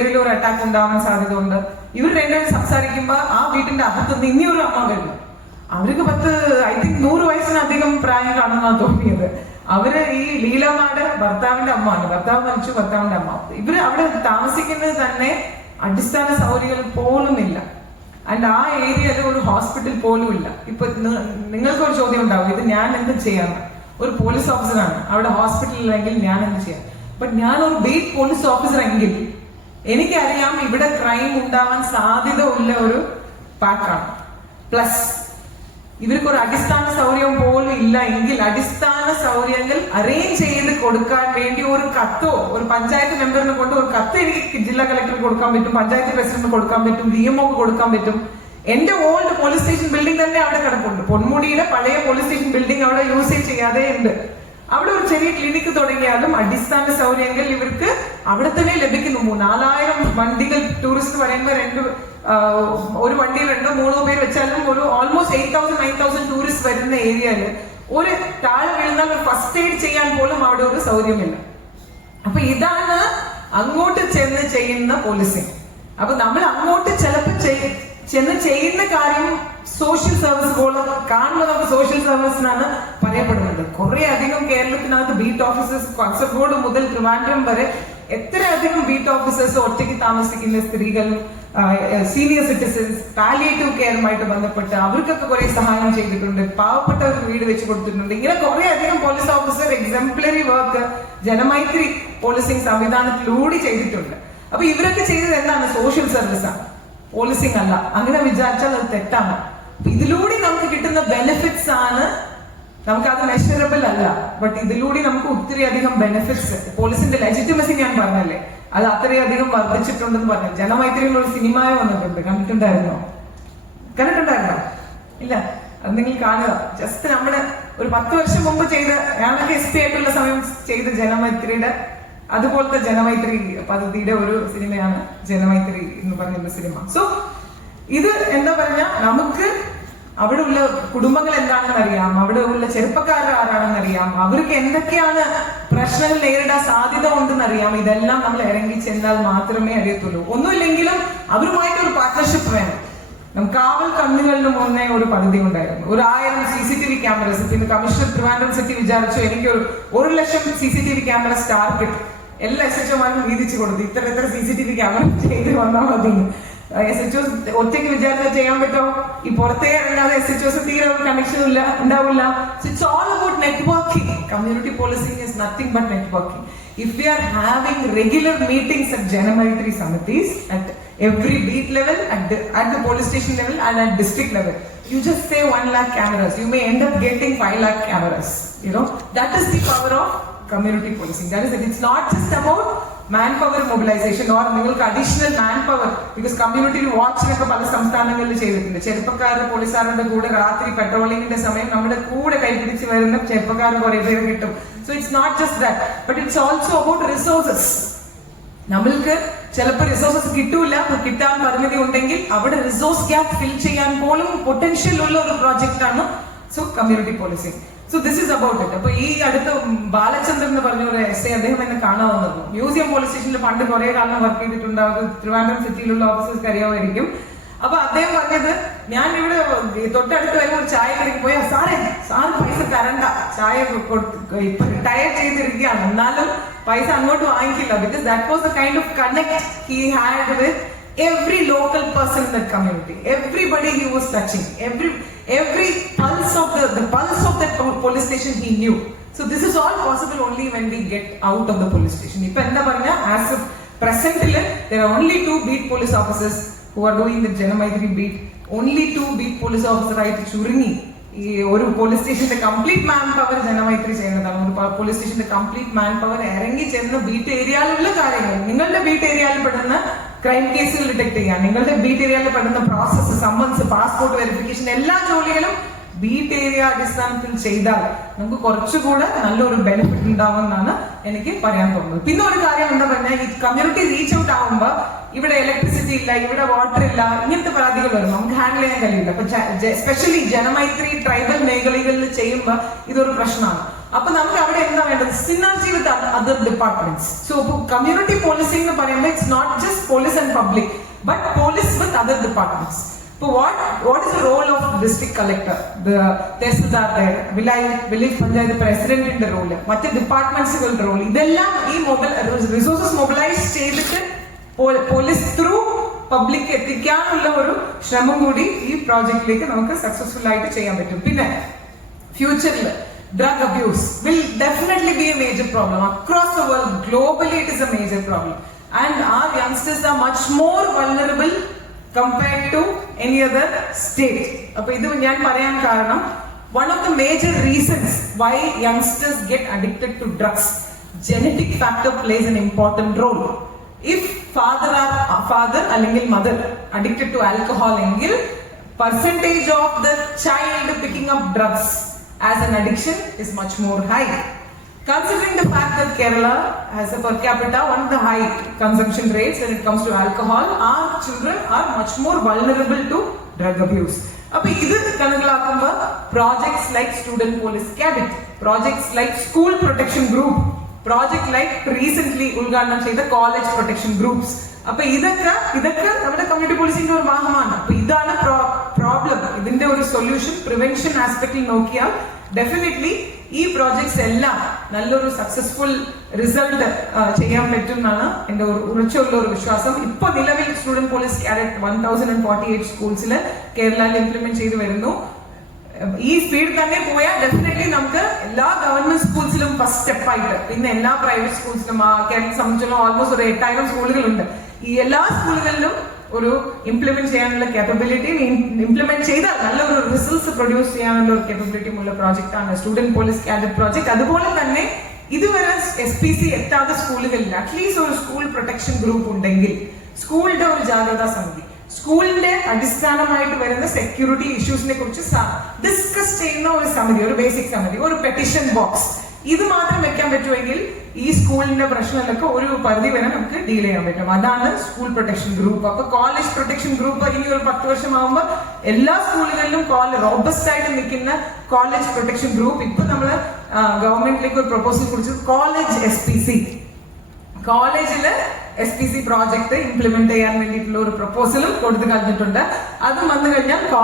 പേരിൽ ഒരു അറ്റാക്ക് ഉണ്ടാവാൻ സാധ്യത ഉണ്ട് ഇവർ രണ്ടുപേരും സംസാരിക്കുമ്പോ ആ വീട്ടിന്റെ അകത്തുനിന്ന് ഇനിയൊരു അമ്മ വരുന്നു. അവർക്ക് പത്ത് ഐ തിങ്ക് നൂറ് വയസ്സിനധികം പ്രായം കാണുന്നതാണ് തോന്നിയത്. അവർ ഈ ലീലമ്മയുടെ ഭർത്താവിന്റെ അമ്മയാണ്. ഭർത്താവ് മരിച്ചു ഭർത്താവിന്റെ അമ്മ. ഇവർ അവിടെ താമസിക്കുന്നത് തന്നെ അടിസ്ഥാന സൗകര്യങ്ങൾ പോലും ഇല്ല ആൻഡ് ആ ഏരിയയിൽ ഒരു ഹോസ്പിറ്റൽ പോലും ഇല്ല ഇപ്പൊ നിങ്ങൾക്ക് ഒരു ചോദ്യം ഉണ്ടാവും. ഇത് ഞാൻ എന്ത് ചെയ്യാം ഒരു പോലീസ് ഓഫീസറാണ് അവിടെ ഹോസ്പിറ്റലിൽ ഞാൻ എന്ത് ചെയ്യാം? ബട്ട് ഞാൻ ഒരു ബീറ്റ് പോലീസ് ഓഫീസർ എങ്കിൽ എനിക്കറിയാം ഇവിടെ ക്രൈം ഉണ്ടാവാൻ സാധ്യത ഉള്ള ഒരു പാക്കാണ് പ്ലസ് ഇവർക്ക് ഒരു അടിസ്ഥാന സൗകര്യം പോലും ഇല്ല എങ്കിൽ അടിസ്ഥാന സൗകര്യങ്ങൾ അറേഞ്ച് ചെയ്ത് കൊടുക്കാൻ വേണ്ടി ഒരു കത്തോ ഒരു പഞ്ചായത്ത് മെമ്പറിനെ കൊണ്ട് ഒരു കത്ത് എനിക്ക് ജില്ലാ കളക്ടർ കൊടുക്കാൻ പറ്റും പഞ്ചായത്ത് പ്രസിഡന്റ് കൊടുക്കാൻ പറ്റും ഡി എംഒക്ക് കൊടുക്കാൻ പറ്റും. എന്റെ ഓൾഡ് പോലീസ് സ്റ്റേഷൻ ബിൽഡിംഗ് തന്നെ അവിടെ കിടപ്പുണ്ട്. പൊന്മുടിയിലെ പഴയ പോലീസ് സ്റ്റേഷൻ ബിൽഡിംഗ് അവിടെ യൂസ് ചെയ്യാതെ ഉണ്ട്. അവിടെ ഒരു ചെറിയ ക്ലിനിക്ക് തുടങ്ങിയാലും അടിസ്ഥാന സൗകര്യങ്ങൾ ഇവർക്ക് അവിടെ തന്നെ ലഭിക്കുന്നു. നാലായിരം വണ്ടികൾ ടൂറിസ്റ്റ് പറയുമ്പോൾ രണ്ട് ഒരു വണ്ടിയിൽ രണ്ടോ മൂന്നോ പേര് വെച്ചാലും ഒരു almost eight thousand nine thousand tourist വരുന്ന ഏരിയയിൽ ഒരു താഴെ വീഴുന്നാൽ ഫസ്റ്റ് എയ്ഡ് ചെയ്യാൻ പോലും അവിടെ ഒരു സൗകര്യമില്ല. അപ്പൊ ഇതാണ് അങ്ങോട്ട് ചെന്ന് ചെയ്യുന്ന പോലീസിങ് അപ്പൊ നമ്മൾ അങ്ങോട്ട് ചിലപ്പോൾ ചെന്ന് ചെയ്യുന്ന കാര്യം സോഷ്യൽ സർവീസ് പോലെ കാണുമ്പോൾ നമുക്ക് സോഷ്യൽ സർവീസിനാണ് പറയപ്പെടുന്നത്. കുറെ അധികം കേരളത്തിനകത്ത് ബീറ്റ് ഓഫീസേഴ്സ് കാസർഗോഡ് മുതൽ ട്രിവാൻഡ്രം വരെ എത്ര അധികം ബീറ്റ് ഓഫീസേഴ്സ് ഒറ്റയ്ക്ക് താമസിക്കുന്ന സ്ത്രീകൾ സീനിയർ സിറ്റിസൺസ് പാലിയേറ്റീവ് കെയറുമായിട്ട് ബന്ധപ്പെട്ട് അവർക്കൊക്കെ കുറെ സഹായം ചെയ്തിട്ടുണ്ട്. പാവപ്പെട്ടവർക്ക് വീട് വെച്ച് കൊടുത്തിട്ടുണ്ട്. ഇങ്ങനെ കുറെ അധികം police officer exemplary work Janamaithri policing സംവിധാനത്തിലൂടെ ചെയ്തിട്ടുണ്ട്. അപ്പൊ ഇവരൊക്കെ ചെയ്തത് എന്താണ്? സോഷ്യൽ സർവീസ് പോലീസിംഗ് അല്ല. അങ്ങനെ വിചാരിച്ചാൽ അത് തെറ്റാണ്. ഇതിലൂടെ നമുക്ക് കിട്ടുന്ന ബെനിഫിറ്റ്സ് ആണ് നമുക്ക് അത് മെഷറബിൾ അല്ല. ബട്ട് ഇതിലൂടെ നമുക്ക് ഒത്തിരി അധികം ബെനിഫിറ്റ്സ് പോളിസിന്റെ ലെജിറ്റിമസി ഞാൻ പറഞ്ഞല്ലേ? അത് അത്രയധികം വർദ്ധിച്ചിട്ടുണ്ടെന്ന് പറഞ്ഞു. ജനമൈത്രിയിൽ ഒരു സിനിമയോ വന്നിട്ടുണ്ട്. കണ്ടിട്ടുണ്ടായിരുന്നോ? കണ്ടിട്ടുണ്ടായിരുന്നോ? ഇല്ല. അത് നിങ്ങൾ കാണുക. ജസ്റ്റ് നമ്മുടെ ഒരു പത്ത് വർഷം മുമ്പ് ചെയ്ത ഞാനൊക്കെ എസ് പി ആയിട്ടുള്ള സമയം ചെയ്ത ജനമൈത്രിയുടെ അതുപോലത്തെ ജനമൈത്രി പദ്ധതിയുടെ ഒരു സിനിമയാണ് ജനമൈത്രി എന്ന് പറയുന്ന സിനിമ. സോ ഇത് എന്താ പറഞ്ഞ നമുക്ക് അവിടെ ഉള്ള കുടുംബങ്ങൾ എന്താണെന്ന് അറിയാം. അവിടെ ഉള്ള ചെറുപ്പക്കാർ ആരാണെന്ന് അറിയാം. അവർക്ക് എന്തൊക്കെയാണ് പ്രശ്നങ്ങൾ നേരിടാൻ സാധ്യത ഉണ്ടെന്ന് അറിയാം. ഇതെല്ലാം നമ്മൾ ഇറങ്ങി ചെന്നാൽ മാത്രമേ അറിയത്തുള്ളൂ. ഒന്നുമില്ലെങ്കിലും അവരുമായിട്ട് ഒരു പാർട്ട്ണർഷിപ്പ് വേണം. നമുക്ക് കാവൽ കണ്ണുകളിലും ഒന്നേ ഒരു പദ്ധതി ഉണ്ടായിരുന്നു. ഒരു ആയിരം C C T V cameras പിന്നെ കമ്മീഷണർ ട്രിവാൻഡ്രം സിറ്റി വിചാരിച്ചു എനിക്ക് ഒരു ഒരു lakh C C T V camera star കിട്ടും എല്ലാ എസ് എച്ച് ഒമാരും വീതിച്ചു കൊടുത്തു. ഇത്ര ഇത്ര C C T V camera ചെയ്ത് വന്നാൽ മതി. എസ് എച്ച് ഒസ് ഒറ്റയ്ക്ക് വിചാരിച്ചാൽ ചെയ്യാൻ പറ്റുമോ ഈ പുറത്തേ ഇറങ്ങാതെ എസ് എച്ച് ഒസ് തീരെ കണക്ഷൻ ഇല്ല ഉണ്ടാവില്ല. It's all about networking community policing is nothing but networking if you are having regular meetings at Janamaithri സമിതീസ് at beat level at the, at the police station level and at district level you just say 1 lakh cameras. You may end up getting 5 lakh cameras you know. That is the power of community policing. That is it it's not just about manpower mobilization or നിങ്ങൾക്ക് additional manpower because community വാച്ചിനൊക്കെ പല സംസ്ഥാനങ്ങളിൽ ചെയ്തിട്ടുണ്ട്. ചെറുപ്പക്കാരുടെ പോലീസുകാരുടെ കൂടെ രാത്രി പെട്രോളിംഗിന്റെ സമയം നമ്മുടെ കൂടെ കൈപിടിച്ച് വരുന്ന ചെറുപ്പക്കാർ കുറെ പേര് കിട്ടും. So it's not just that but it's also about resources നമ്മൾക്ക് ചിലപ്പോൾ റിസോഴ്സസ് കിട്ടൂല കിട്ടാൻ പരിമിതി ഉണ്ടെങ്കിൽ അവിടെ റിസോഴ്സ് ഗ്യാപ്പ് ഫിൽ ചെയ്യാൻ പോലും പൊട്ടൻഷ്യൽ ഉള്ള ഒരു പ്രോജക്റ്റ് ആണ്. So community policy so this is about it അപ്പൊ ഈ അടുത്ത ബാലചന്ദ്രൻ എന്ന് പറഞ്ഞ ഒരു എസ് എ അദ്ദേഹം എന്നെ കാണാൻ വന്നിരുന്നു മ്യൂസിയം പോലീസ് സ്റ്റേഷനിൽ പണ്ട് കുറെ കാലം വർക്ക് ചെയ്തിട്ടുണ്ടാവും തിരുവനന്തപുരം സിറ്റിയിലുള്ള ഓഫീസേഴ്സ് അറിയാമായിരിക്കും. അപ്പൊ അദ്ദേഹം പറഞ്ഞത് ഞാൻ ഇവിടെ തൊട്ടടുത്ത് വരുമ്പോൾ ഒരു ചായ കടയ്ക്ക് പോയാൽ സാറേ സാറ് പൈസ തരണ്ട. ചായ ഇപ്പൊ റിട്ടയർ ചെയ്തിരിക്കുകയാണ്. എന്നാലും പൈസ അങ്ങോട്ട് വാങ്ങിക്കില്ല. Because that was the kind of connect he had with every local person in the community everybody he was touching every every pulse of the the pulse of that po- police station he knew so this is all possible only when we get out of the police station ഇപ്പൊ എന്താ പറഞ്ഞ as A പ്രസന്റില് there are only two beat police officers who are doing the Janamaithri beat only two beat police officer ആയിട്ട് ചുരുങ്ങി ഈ ഒരു police സ്റ്റേഷന്റെ complete manpower ജനമൈത്രി ചെയ്യുന്നതാണ്. ഒരു പോലീസ് സ്റ്റേഷന്റെ കംപ്ലീറ്റ് മാൻ പവർ ഇറങ്ങി ചെന്ന് ബീറ്റ് ഏരിയയിലുള്ള കാര്യങ്ങൾ. നിങ്ങളുടെ ബീറ്റ് ഏരിയയിൽ പെടുന്ന ക്രൈം കേസുകൾ ഡിറ്റക്ട് ചെയ്യാൻ നിങ്ങളുടെ ബീറ്റ് ഏരിയയിൽ പെടുന്ന പ്രോസസ്സ് സമ്മൻസ് പാസ്പോർട്ട് വെരിഫിക്കേഷൻ എല്ലാ ജോലികളും ബീറ്റ് ഏരിയ അടിസ്ഥാനത്തിൽ ചെയ്താൽ നമുക്ക് കുറച്ചുകൂടെ നല്ലൊരു ബെനിഫിറ്റ് ഉണ്ടാവും എന്നാണ് എനിക്ക് പറയാൻ തോന്നുന്നത്. പിന്നെ ഒരു കാര്യം എന്താ പറഞ്ഞാൽ ഈ കമ്മ്യൂണിറ്റി റീച്ച് ഔട്ട് ആവുമ്പോൾ ഇവിടെ ഇലക്ട്രിസിറ്റി ഇല്ല ഇവിടെ വാട്ടർ ഇല്ല ഇങ്ങനത്തെ പരാതികൾ വരും. നമുക്ക് ഹാൻഡിൽ ചെയ്യാൻ കഴിയില്ല. അപ്പൊ സ്പെഷ്യലി ജനമൈത്രി ട്രൈബൽ മേഖലകളിൽ ചെയ്യുമ്പോൾ ഇതൊരു പ്രശ്നമാണ്. അപ്പൊ നമുക്ക് അവിടെ എന്താ വേണ്ടത്? Synergy with other departments so community policing എന്ന് പറയുമ്പോൾ it's not just police and public but police with other departments ഇപ്പൊ what what is the role of district collector തഹസിൽദാറുടെ village village panchayat പ്രസിഡന്റിന്റെ റോൾ മറ്റ് ഡിപ്പാർട്ട്മെന്റ്സുകളുടെ റോൾ ഇതെല്ലാം ഈ മൊബൈൽ റിസോഴ്സസ് മൊബിലൈസ് ചെയ്തിട്ട് police through public എത്തിക്കാനുള്ള ഒരു ശ്രമം കൂടി ഈ പ്രോജക്റ്റിലേക്ക് നമുക്ക് സക്സസ്ഫുൾ ആയിട്ട് ചെയ്യാൻ പറ്റും. പിന്നെ ഫ്യൂച്ചറിൽ drug abuse will definitely be a major problem across the world globally it is a major problem and are youngsters are much more vulnerable compared to any other state അപ്പൊ ഇത് ഞാൻ പറയാൻ കാരണം one of the major reasons why youngsters get addicted to drugs genetic factor plays an important role if father are father അല്ലെങ്കിൽ mother addicted to alcohol എങ്കിൽ percentage of the child picking up drugs as an addiction is much more high. Considering the fact that Kerala has a per capita one of the high consumption rates when it comes to alcohol, our children are much more vulnerable to drug abuse. அப்போ இது கணக்கிலாக்கும்ப projects like student police School projects like school protection group project like recently உள்காரணம் செய்த college protection groups അപ്പൊ ഇതൊക്കെ ഇതൊക്കെ നമ്മുടെ community പോളിസിന്റെ ഒരു ഭാഗമാണ്. അപ്പൊ ഇതാണ് പ്രോബ്ലം ഇതിന്റെ ഒരു സൊല്യൂഷൻ പ്രിവെൻഷൻ ആസ്പെക്ടിൽ നോക്കിയാൽ ഡെഫിനറ്റ്ലി ഈ പ്രോജക്ട്സ് എല്ലാം നല്ലൊരു സക്സസ്ഫുൾ റിസൾട്ട് ചെയ്യാൻ പറ്റും എന്നാണ് എന്റെ ഒരു ഉറച്ചുള്ള ഒരു വിശ്വാസം. ഇപ്പൊ നിലവിൽ student police cadet one thousand and forty eight സ്കൂൾസിൽ കേരളയിൽ ഇംപ്ലിമെന്റ് ചെയ്തു വരുന്നു. ഈ സ്പീഡ് തന്നെ പോയാൽ ഡെഫിനറ്റ്ലി നമുക്ക് എല്ലാ ഗവൺമെന്റ് സ്കൂൾസിലും ഫസ്റ്റ് സ്റ്റെപ്പായിട്ട് പിന്നെ എല്ലാ പ്രൈവറ്റ് സ്കൂൾസിലും കേരളത്തെ സംബന്ധിച്ചിടത്തോളം ഓൾമോസ്റ്റ് ഒരു എട്ടായിരം സ്കൂളുകളുണ്ട് ഈ എല്ലാ സ്കൂളുകളിലും ഒരു ഇംപ്ലിമെന്റ് ചെയ്യാനുള്ള കേപ്പബിലിറ്റി ഇംപ്ലിമെന്റ് ചെയ്താൽ നല്ലൊരു റിസൾട്ട്സ് പ്രൊഡ്യൂസ് ചെയ്യാനുള്ള ഒരു കേപ്പബിലിറ്റിയും ഉള്ള പ്രോജക്റ്റ് ആണ് സ്റ്റുഡന്റ് പോലീസ് കാഡറ്റ് പ്രോജക്ട് അതുപോലെ തന്നെ ഇതുവരെ എസ് പി സി എത്താത്ത സ്കൂളുകളിൽ അറ്റ്ലീസ്റ്റ് ഒരു സ്കൂൾ പ്രൊട്ടക്ഷൻ ഗ്രൂപ്പ് ഉണ്ടെങ്കിൽ സ്കൂളിന്റെ ഒരു ജാഗ്രതാ സമിതി സ്കൂളിന്റെ അടിസ്ഥാനമായിട്ട് വരുന്ന സെക്യൂരിറ്റി ഇഷ്യൂസിനെ കുറിച്ച് ഡിസ്കസ് ചെയ്യുന്ന ഒരു സമിതി ഒരു ബേസിക് സമിതി ഒരു പെറ്റീഷൻ ബോക്സ് ഇത് മാത്രം വെക്കാൻ പറ്റുമെങ്കിൽ ഈ സ്കൂളിന്റെ പ്രശ്നങ്ങളൊക്കെ ഒരു പരിധി വരെ നമുക്ക് ഡീൽ ചെയ്യാൻ പറ്റും. അതാണ് സ്കൂൾ പ്രൊട്ടക്ഷൻ ഗ്രൂപ്പ് അപ്പൊ കോളേജ് പ്രൊട്ടക്ഷൻ ഗ്രൂപ്പ് ഇനി ഒരു പത്ത് വർഷമാകുമ്പോൾ എല്ലാ സ്കൂളുകളിലും കോളേജ് റോബസ്റ്റ് ആയിട്ട് നിൽക്കുന്ന കോളേജ് പ്രൊട്ടക്ഷൻ ഗ്രൂപ്പ് ഇപ്പൊ നമ്മൾ ഗവൺമെന്റിലേക്ക് ഒരു പ്രപ്പോസൽ കുറിച്ച് കോളേജ് എസ് പി സി കോളേജിൽ S P C project implement ചെയ്യാൻ വേണ്ടിയിട്ടുള്ള ഒരു പ്രപ്പോസലും കൊടുത്തു കഴിഞ്ഞിട്ടുണ്ട്. അതും വന്നു കഴിഞ്ഞാൽ നമുക്ക്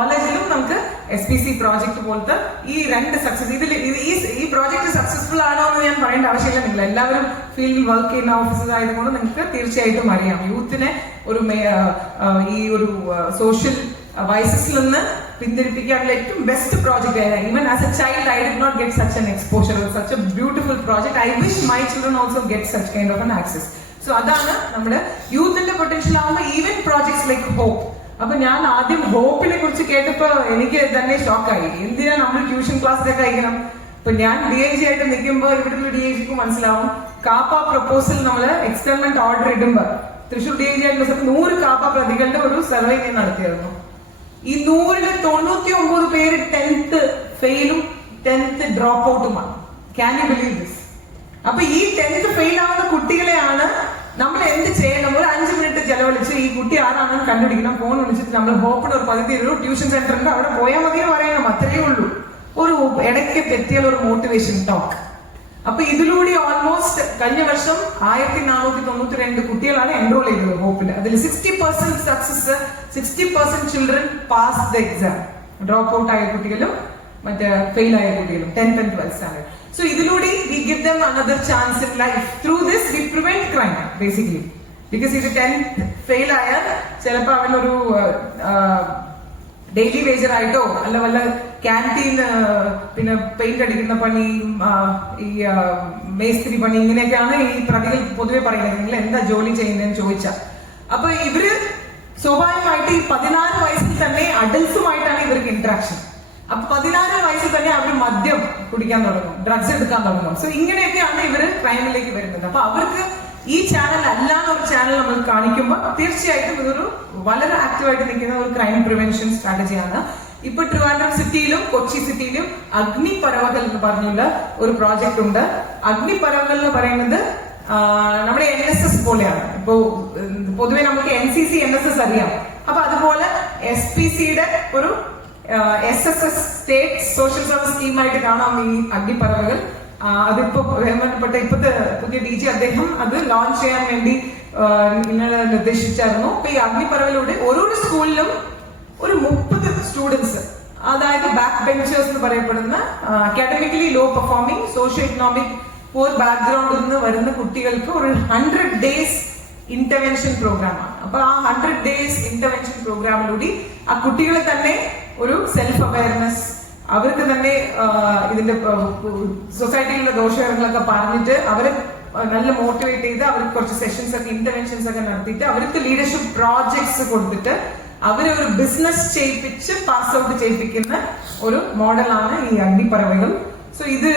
എസ് പി സി പ്രോജക്ട് പോലത്തെ ഈ രണ്ട് സക്സസ് ഇതിൽ ഈ പ്രോജക്ട് സക്സസ്ഫുൾ ആണോ എന്ന് ഞാൻ പറയേണ്ട ആവശ്യമില്ല. നിങ്ങൾ എല്ലാവരും ഫീൽഡിൽ വർക്ക് ചെയ്യുന്ന ഓഫീസേഴ്സ് ആയതുകൊണ്ട് നിങ്ങൾക്ക് തീർച്ചയായിട്ടും അറിയാം. യൂത്തിനെ ഒരു ഈ ഒരു സോഷ്യൽ വൈസസിൽ നിന്ന് പിന്തിരിപ്പിക്കാനുള്ള ഏറ്റവും best project even as a child I did not get such an exposure such a beautiful project I wish my children also get such kind of an access so അതാണ് നമ്മുടെ യൂത്തിന്റെ പൊട്ടൻഷ്യൽ ആവുമ്പോൾ even projects like hope അപ്പൊ ഞാൻ ആദ്യം ഹോപ്പിനെ കുറിച്ച് കേട്ടപ്പോ എനിക്ക് തന്നെ ഷോക്കായി. എന്തിനാ നമ്മൾ ട്യൂഷൻ ക്ലാസ്സിലൊക്കെ അയക്കണം ഇപ്പൊ ഞാൻ ഡി ഐ ജി ആയിട്ട് നിൽക്കുമ്പോൾ ഇവിടുത്തെ ഡി ഐ ജിക്ക് മനസ്സിലാവും. കാപ്പ പ്രപ്പോസൽ നമ്മൾ എക്സ്റ്റർമെന്റ് ഓർഡർ ഇടുമ്പോ തൃശൂർ ഡി ഐ ജി ആയിട്ട് സമയത്ത് നൂറ് കാപ്പ പ്രതികളുടെ ഒരു സർവേ ഞാൻ നടത്തിയായിരുന്നു ഈ നൂറിൽ തൊണ്ണൂറ്റി ഒമ്പത് പേര് ടെൻത്ത് ഫെയിലും ടെൻത്ത് ഡ്രോപ്പ് ഔട്ടുമാണ് ക്യാൻ യു ബിലീവ് ദിസ് അപ്പൊ ഈ ടെൻത്ത് ഫെയിൽ ആവുന്ന കുട്ടികളെയാണ് നമ്മൾ എന്ത് ചെയ്യണം? ചെലവഴിച്ച് ഈ കുട്ടി ആരാണെന്ന് കണ്ടുപിടിക്കണം. ഫോൺ വിളിച്ചിട്ട് നമ്മൾ ഹോപ്പിന് ഒരു പകുതി ഒരു ട്യൂഷൻ സെന്റർ ഉണ്ട്. അവിടെ പോയാൽ മതി എന്ന് പറയണം അത്രയേ ഉള്ളൂ. ഒരു ഇടയ്ക്ക് തെറ്റിയാൽ ഒരു മോട്ടിവേഷൻ ടോക്ക് അപ്പൊ ഇതിലൂടെ ഓൾമോസ്റ്റ് കഴിഞ്ഞ വർഷം ആയിരത്തി നാനൂറ്റി തൊണ്ണൂറ്റി രണ്ട് കുട്ടികളാണ് എൻറോൾ ചെയ്തത് ഹോപ്പിൽ അതിൽ sixty percent success sixty percent children pass the exam drop out ആയ കുട്ടികളും മറ്റേ ഫെയിൽ ആയ കുട്ടികളും tenth and twelfth standard so ഇതിലൂടെ we give them another chance in life through this we prevent crime basically because ഇത് tenth fail ആയാൽ ചിലപ്പോൾ അവനൊരു ഡെയിലി വേജർ ആയിട്ടോ അല്ല വല്ല ക്യാന്റീൻ പിന്നെ പെയിന്റ് അടിക്കുന്ന പണി ഈ മേസ്ത്രി പണി ഇങ്ങനെയൊക്കെയാണ് ഈ പ്രതികൾ പൊതുവെ പറയുന്നത്. നിങ്ങൾ എന്താ ജോലി ചെയ്യുന്നതെന്ന് ചോദിച്ചാൽ അപ്പൊ ഇവർ സ്വാഭാവികമായിട്ട് ഈ പതിനാറ് വയസ്സിൽ തന്നെ അഡൽസുമായിട്ടാണ് ഇവർക്ക് ഇന്ററാക്ഷൻ അപ്പൊ പതിനാറ് വയസ്സിൽ തന്നെ അവർ മദ്യം കുടിക്കാൻ തുടങ്ങും ഡ്രഗ്സ് എടുക്കാൻ തുടങ്ങും. സോ ഇങ്ങനെയൊക്കെയാണ് ഇവർ ക്രൈമിലേക്ക് വരുന്നത്. അപ്പൊ അവർക്ക് ഈ ചാനൽ അല്ലാതെ ഒരു ചാനൽ നമ്മൾ കാണിക്കുമ്പോൾ തീർച്ചയായിട്ടും ഇതൊരു വളരെ ആക്റ്റീവായിട്ട് നിൽക്കുന്ന ഒരു ക്രൈം പ്രിവെൻഷൻ സ്ട്രാറ്റജിയാണ് ഇപ്പൊ ട്രിവാൻഡ്രം സിറ്റിയിലും കൊച്ചി സിറ്റിയിലും അഗ്നിപരവകൾ എന്ന് പറഞ്ഞുള്ള ഒരു പ്രോജക്റ്റ് ഉണ്ട്. അഗ്നിപരവകൾ എന്ന് പറയുന്നത് നമ്മുടെ എൻ എസ് എസ് പോലെയാണ്. ഇപ്പോ പൊതുവെ നമുക്ക് N C C N S S അറിയാം. അപ്പൊ അതുപോലെ എസ് പി സിയുടെ ഒരു S S S state social service സ്കീമായിട്ട് കാണാം ഈ അഗ്നിപറവകൾ അതിപ്പോ ബഹുമാനപ്പെട്ട ഇപ്പോഴത്തെ പുതിയ ഡി ജി അദ്ദേഹം അത് ലോഞ്ച് ചെയ്യാൻ വേണ്ടി ഇങ്ങനെ നിർദ്ദേശിച്ചായിരുന്നു. അപ്പൊ ഈ അഗ്നിപ്പറവിലൂടെ ഓരോ സ്കൂളിലും ഒരു മുപ്പത് സ്റ്റുഡൻസ് അതായത് ബാക്ക് ബെഞ്ചേഴ്സ് എന്ന് പറയപ്പെടുന്ന academically low performing socio economic poor ബാക്ക്ഗ്രൗണ്ടിൽ നിന്ന് വരുന്ന കുട്ടികൾക്ക് ഒരു ഹൺഡ്രഡ് ഡേയ്സ് ഇന്റർവെൻഷൻ പ്രോഗ്രാമാണ് അപ്പൊ ആ ഹൺഡ്രഡ് ഡേയ്സ് ഇന്റർവെൻഷൻ പ്രോഗ്രാമിലൂടെ ആ കുട്ടികളെ തന്നെ ഒരു സെൽഫ് അവയർനെസ് അവർക്ക് തന്നെ ഇതിന്റെ സൊസൈറ്റിയിലുള്ള ദോഷകരങ്ങളൊക്കെ പറഞ്ഞിട്ട് അവരെ നല്ല മോട്ടിവേറ്റ് ചെയ്ത് അവർക്ക് കുറച്ച് സെഷൻസ് ഒക്കെ ഇന്റർവെൻഷൻസ് ഒക്കെ നടത്തിയിട്ട് അവർക്ക് ലീഡർഷിപ്പ് പ്രോജക്ട്സ് കൊടുത്തിട്ട് അവരെ ഒരു ബിസിനസ് ചെയ്യിപ്പിച്ച് പാസ് ഔട്ട് ചെയ്യിപ്പിക്കുന്ന ഒരു മോഡലാണ് ഈ അഗ്നിപ്പറവകൾ സോ ഇത്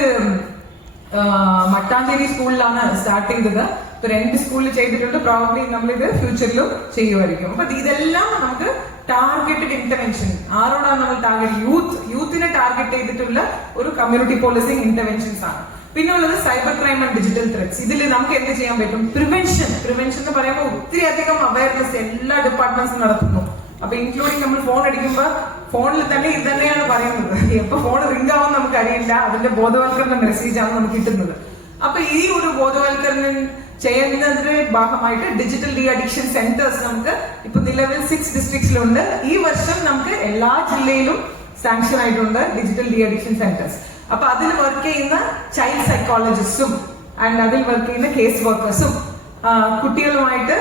മട്ടാഞ്ചേരി സ്കൂളിലാണ് സ്റ്റാർട്ട് ചെയ്തത് ഇപ്പൊ രണ്ട് സ്കൂളിൽ ചെയ്തിട്ടുണ്ട്. പ്രോബ്ലി നമ്മളിത് ഫ്യൂച്ചറിലും ചെയ്യുമായിരിക്കും. അപ്പൊ ഇതെല്ലാം നമുക്ക് ടാർഗറ്റഡ് ഇന്റർവെൻഷൻ ആരോടാണ് നമ്മൾ ടാർഗറ്റ് യൂത്ത് യൂത്തിനെ ടാർഗറ്റ് ചെയ്തിട്ടുള്ള ഒരു കമ്മ്യൂണിറ്റി പോളിസി ഇന്റർവെൻഷൻസ് ആണ്. പിന്നെ ഉള്ളത് cyber crime and digital threats ഇതിൽ നമുക്ക് എന്ത് ചെയ്യാൻ പറ്റും? പ്രിവെൻഷൻ പ്രിവെൻഷൻ എന്ന് പറയുമ്പോൾ ഒത്തിരി അധികം അവയർനെസ് എല്ലാ ഡിപ്പാർട്ട്മെന്റ്സും നടത്തുന്നു. അപ്പൊ ഇൻക്ലൂഡിങ് നമ്മൾ ഫോൺ അടിക്കുമ്പോ ഫോണിൽ തന്നെ ഇത് തന്നെയാണ് പറയുന്നത്. എപ്പൊ ഫോൺ റിംഗ് ആവാൻ നമുക്ക് അറിയില്ല. അതിന്റെ ബോധവൽക്കരണ മെസ്സേജ് ആണ് നമുക്ക് കിട്ടുന്നത്. അപ്പൊ ഈ ഒരു ബോധവൽക്കരണം ചെയ്യുന്നതിന്റെ ഭാഗമായിട്ട് ഡിജിറ്റൽ ഡി അഡിക്ഷൻ സെന്റേഴ്സ് നമുക്ക് ഇപ്പൊ നിലവിൽ സിക്സ് ഡിസ്ട്രിക്ട്സിലുണ്ട് ഈ വർഷം നമുക്ക് എല്ലാ ജില്ലയിലും സാങ്ഷൻ ആയിട്ടുണ്ട് ഡിജിറ്റൽ ഡി അഡിക്ഷൻ സെന്റേഴ്സ് അപ്പൊ അതിൽ വർക്ക് ചെയ്യുന്ന ചൈൽഡ് സൈക്കോളജിസ്റ്റും ആൻഡ് അതിൽ വർക്ക് ചെയ്യുന്ന കേസ് വർക്കേഴ്സും കുട്ടികളുമായിട്ട്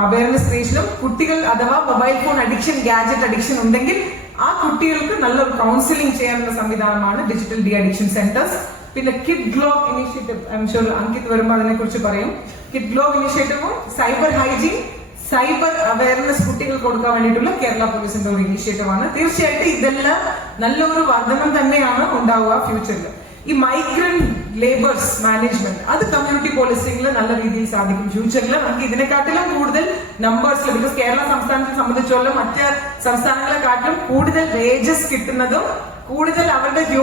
അവയർനെസ് ക്രിയേഷനും കുട്ടികൾ അഥവാ mobile phone addiction gadget addiction ഉണ്ടെങ്കിൽ ആ കുട്ടികൾക്ക് നല്ലൊരു കൗൺസിലിംഗ് ചെയ്യാനുള്ള സംവിധാനമാണ് ഡിജിറ്റൽ ഡി അഡിക്ഷൻ സെന്റേഴ്സ് പിന്നെ kid glove initiative I'm sure Ankit വരുമ്പോൾ അതിനെ കുറിച്ച് പറയും കിഡ് ഗ്ലോബ് ഇനിഷ്യേറ്റീവും സൈബർ ഹൈജീൻ സൈബർ അവയർനെസ് കുട്ടികൾക്ക് കൊടുക്കാൻ വേണ്ടിയിട്ടുള്ള കേരള പോലീസിന്റെ ഒരു ഇനിഷ്യേറ്റീവ് ആണ്. തീർച്ചയായിട്ടും ഇതെല്ലാം നല്ലൊരു വർധനം തന്നെയാണ് ഉണ്ടാവുക ഫ്യൂച്ചറിൽ ഈ മൈഗ്രന്റ് ലേബേഴ്സ് മാനേജ്മെന്റ് അത് കമ്മ്യൂണിറ്റി പോളിസികളിൽ നല്ല രീതിയിൽ സാധിക്കും. ഫ്യൂച്ചറിൽ നമുക്ക് ഇതിനെക്കാട്ടിലും കൂടുതൽ നമ്പേഴ്സ് ബിക്കോസ് കേരള സംസ്ഥാനത്തെ സംബന്ധിച്ചോളം മറ്റ് സംസ്ഥാനങ്ങളെക്കാട്ടിലും കൂടുതൽ വേജസ് കിട്ടുന്നതും കൂടുതൽ അവരുടെ